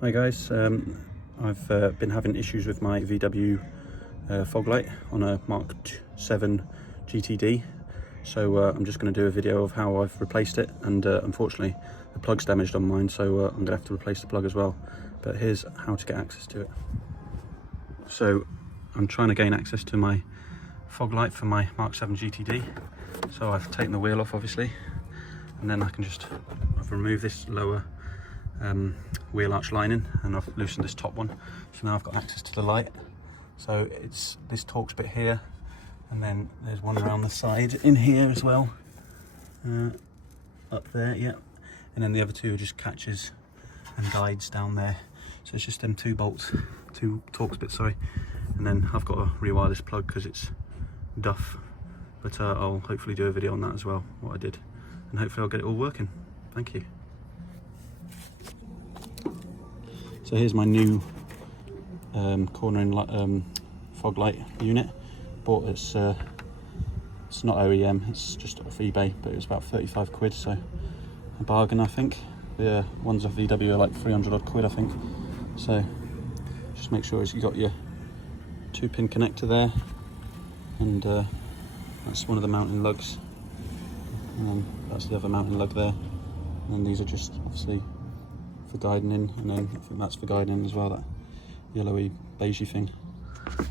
Hi guys, I've been having issues with my VW Foglight on a MK7 GTD, so I'm just going to do a video of how I've replaced it, and unfortunately the plug's damaged on mine, so I'm going to have to replace the plug as well. But here's how to get access to it. So I'm trying to gain access to my Foglight for my MK7 GTD, so I've taken the wheel off obviously, and then I've removed this lower wheel arch lining, and I've loosened this top one, so now I've got access to the light. So it's this Torx bit here, and then there's one around the side in here as well, up there, yeah, and then the other two are just catches and guides down there. So it's just them two Torx bits, sorry, and then I've got to rewire this plug because it's duff, but I'll hopefully do a video on that as well, what I did, and hopefully I'll get it all working. Thank you. So here's my new cornering Foglight unit. Bought this, it's not OEM, it's just off eBay, but it was about 35 quid, so a bargain I think. The ones off VW are like 300 odd quid I think. So just make sure you got your 2-pin connector there, and that's one of the mounting lugs, and then that's the other mounting lug there, and then these are just obviously for guiding in, and then I think that's for guiding in as well, that yellowy beigey thing.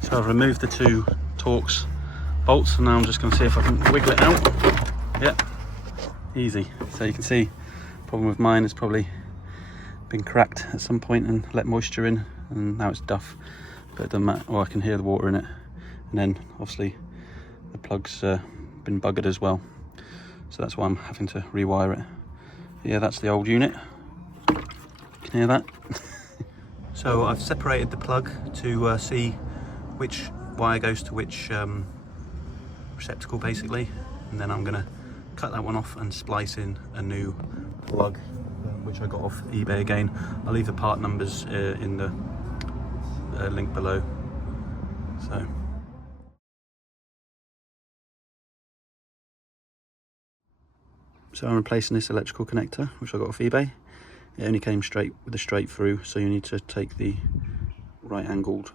So I've removed the two Torx bolts, and now I'm just going to see if I can wiggle it out. Yep, easy. So you can see the problem with mine has probably been cracked at some point and let moisture in, and now it's duff, but it doesn't matter. Oh, I can hear the water in it, and then obviously the plug's been buggered as well, so that's why I'm having to rewire it. Yeah, that's the old unit. You can hear that. So I've separated the plug to see which wire goes to which receptacle basically, and then I'm going to cut that one off and splice in a new plug, which I got off eBay again. I'll leave the part numbers in the link below. So I'm replacing this electrical connector, which I got off eBay. It only came straight with a straight through, so you need to take the right angled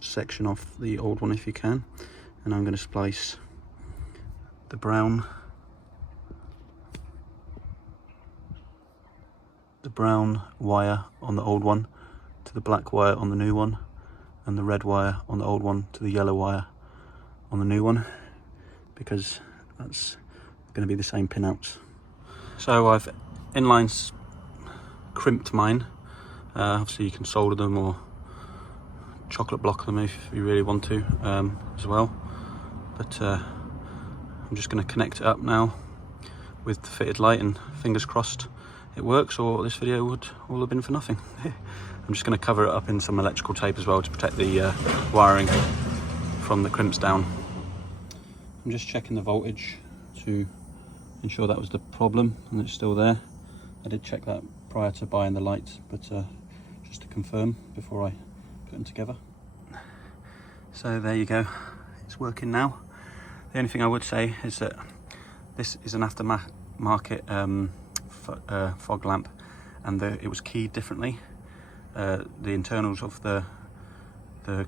section off the old one if you can. And I'm going to splice the brown wire on the old one to the black wire on the new one, and the red wire on the old one to the yellow wire on the new one, because that's going to be the same pinouts. So I've inline crimped mine. Obviously you can solder them or chocolate block them if you really want to as well, but I'm just going to connect it up now with the fitted light, and fingers crossed it works, or this video would all have been for nothing. I'm just going to cover it up in some electrical tape as well to protect the wiring from the crimps down. I'm just checking the voltage to ensure that was the problem and it's still there. I did check that prior to buying the lights, but just to confirm before I put them together. So there you go, it's working now. The only thing I would say is that this is an aftermarket fog lamp, and it was keyed differently. The internals of the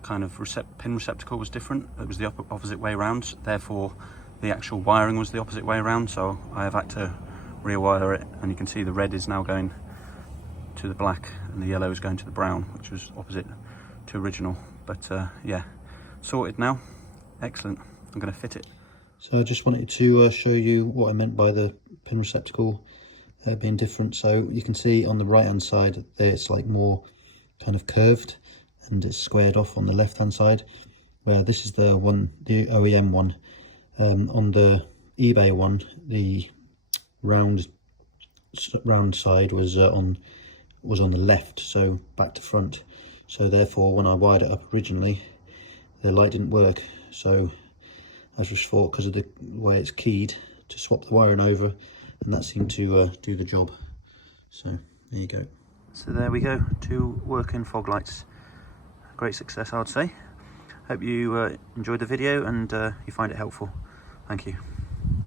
kind of pin receptacle was different. It was the opposite way around, therefore the actual wiring was the opposite way around, so I have had to rewire it, and you can see the red is now going to the black and the yellow is going to the brown, which was opposite to original. But yeah, sorted now. Excellent. I'm going to fit it. So I just wanted to show you what I meant by the pin receptacle being different. So you can see on the right hand side there it's like more kind of curved, and it's squared off on the left hand side, where this is the OEM one. On the eBay one, the round side was on the left, so back to front. So therefore when I wired it up originally, the light didn't work, so I just thought, because of the way it's keyed, to swap the wiring over, and that seemed to do the job. So there you go. So there we go, 2 working fog lights. Great success, I would say. Hope you enjoyed the video and you find it helpful. Thank you.